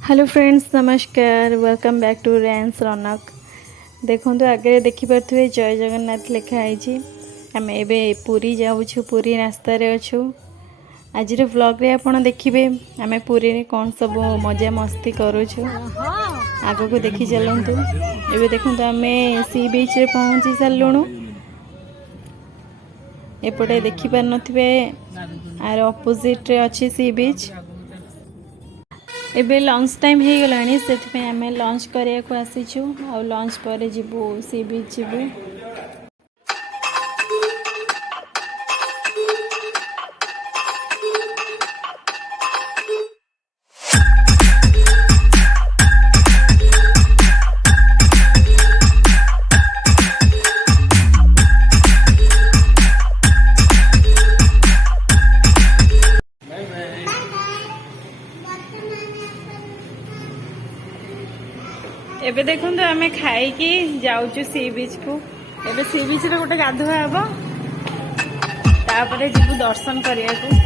Hello friends नमस्कार welcome back to Reyansh रौनक। देखो आगे देखिपे जय जगन्नाथ लिखाई। आम ए पुरी जाऊँ पुरी रास्त अच्छु। आज व्लॉग रे आपण देखिए आम पुरी रे कौन सब मजा मस्ती करूँ आग को देखी चलतु। एबे देखो आम सी बीच रे पहुँची सारूँ। एपटे देखिपार नथिबे आर अपोजिट रे अच्छी सी बीच। एबे लंच टाइम हो गलानी से आम लंच करने को आसीचु आ लंच पर जीवु सी बीच जीवु। एबे देखो आम खाई जाऊँ सी बीच को। एबे सी बीच रे गोटे गाधुआ हम तापर जीवु दर्शन करने को।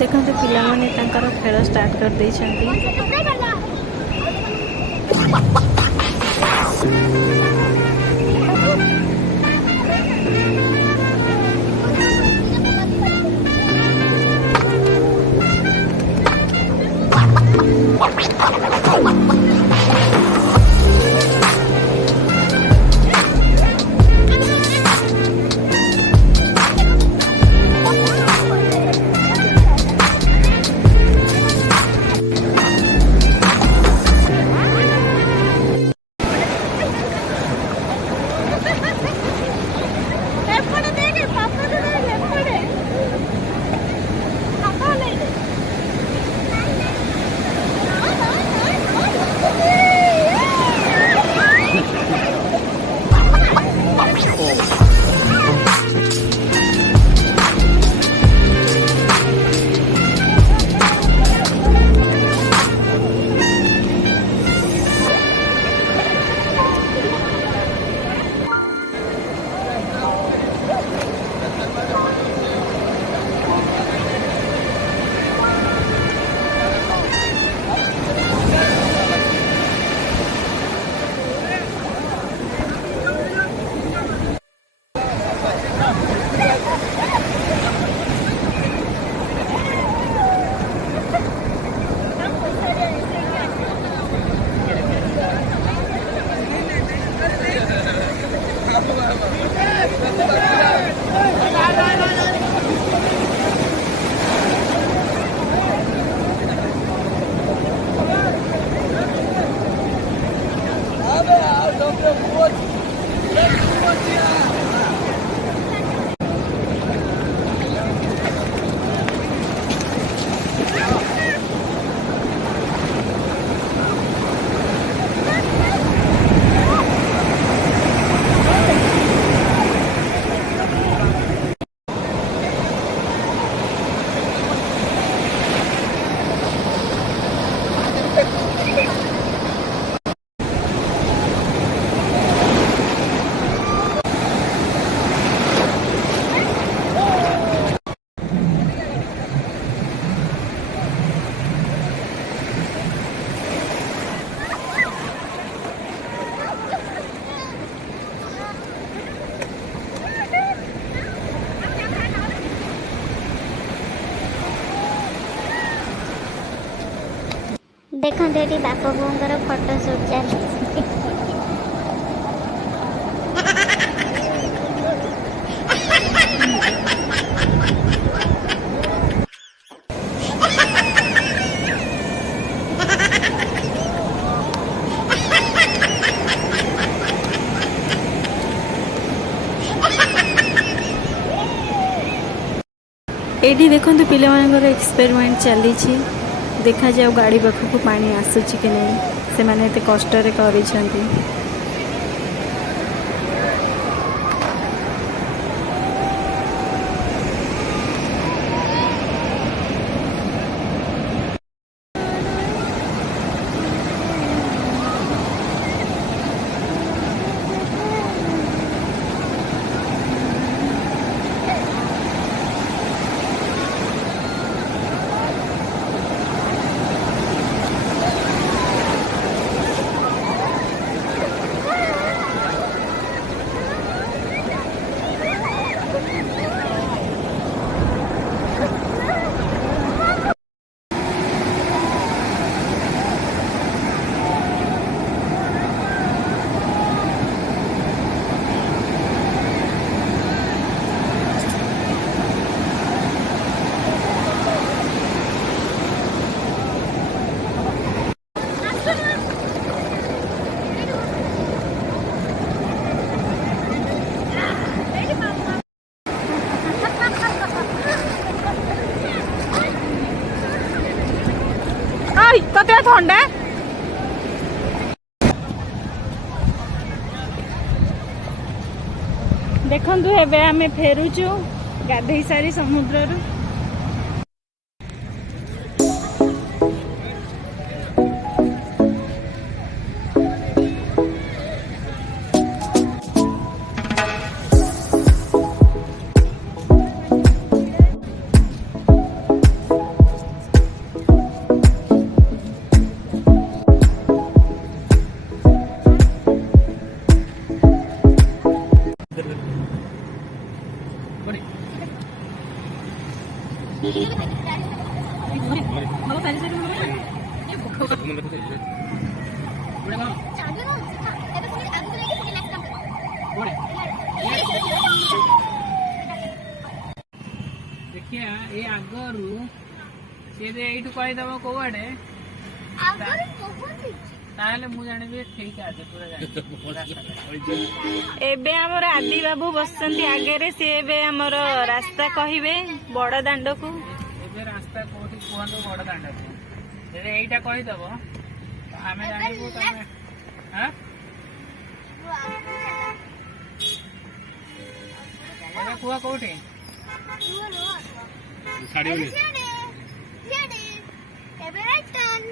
देखो पिला माने तांकर खेल स्टार्ट कर दे छंती। देखते ये बाप बोर फोटो शूट चली एठी देखंतु पिला मानकर एक्सपेरिमेंट चली देखा जाओ गाड़ी पाखक पानी आसूची कि नहीं से माने एते कष्ट रे करिसेंती। थंडा देखंतु एबे आमे फेरुचु गाधई सारी समुद्र रु। देखिए ये आगरू से एठू कहीदेव कौआड़े ताहले मु जानिबे ठीक आछे पूरा जानि एबे हमर आदि बाबू बसंती आगे रे से एबे हमर रास्ता कहिबे बड़ दांड को एबे रास्ता कोठी कहंदो बड़ दांड को जे एइटा कहीदेव आमे जानिबो तमे हां एबे कुआ कोठी साड़ी एबे राइट टर्न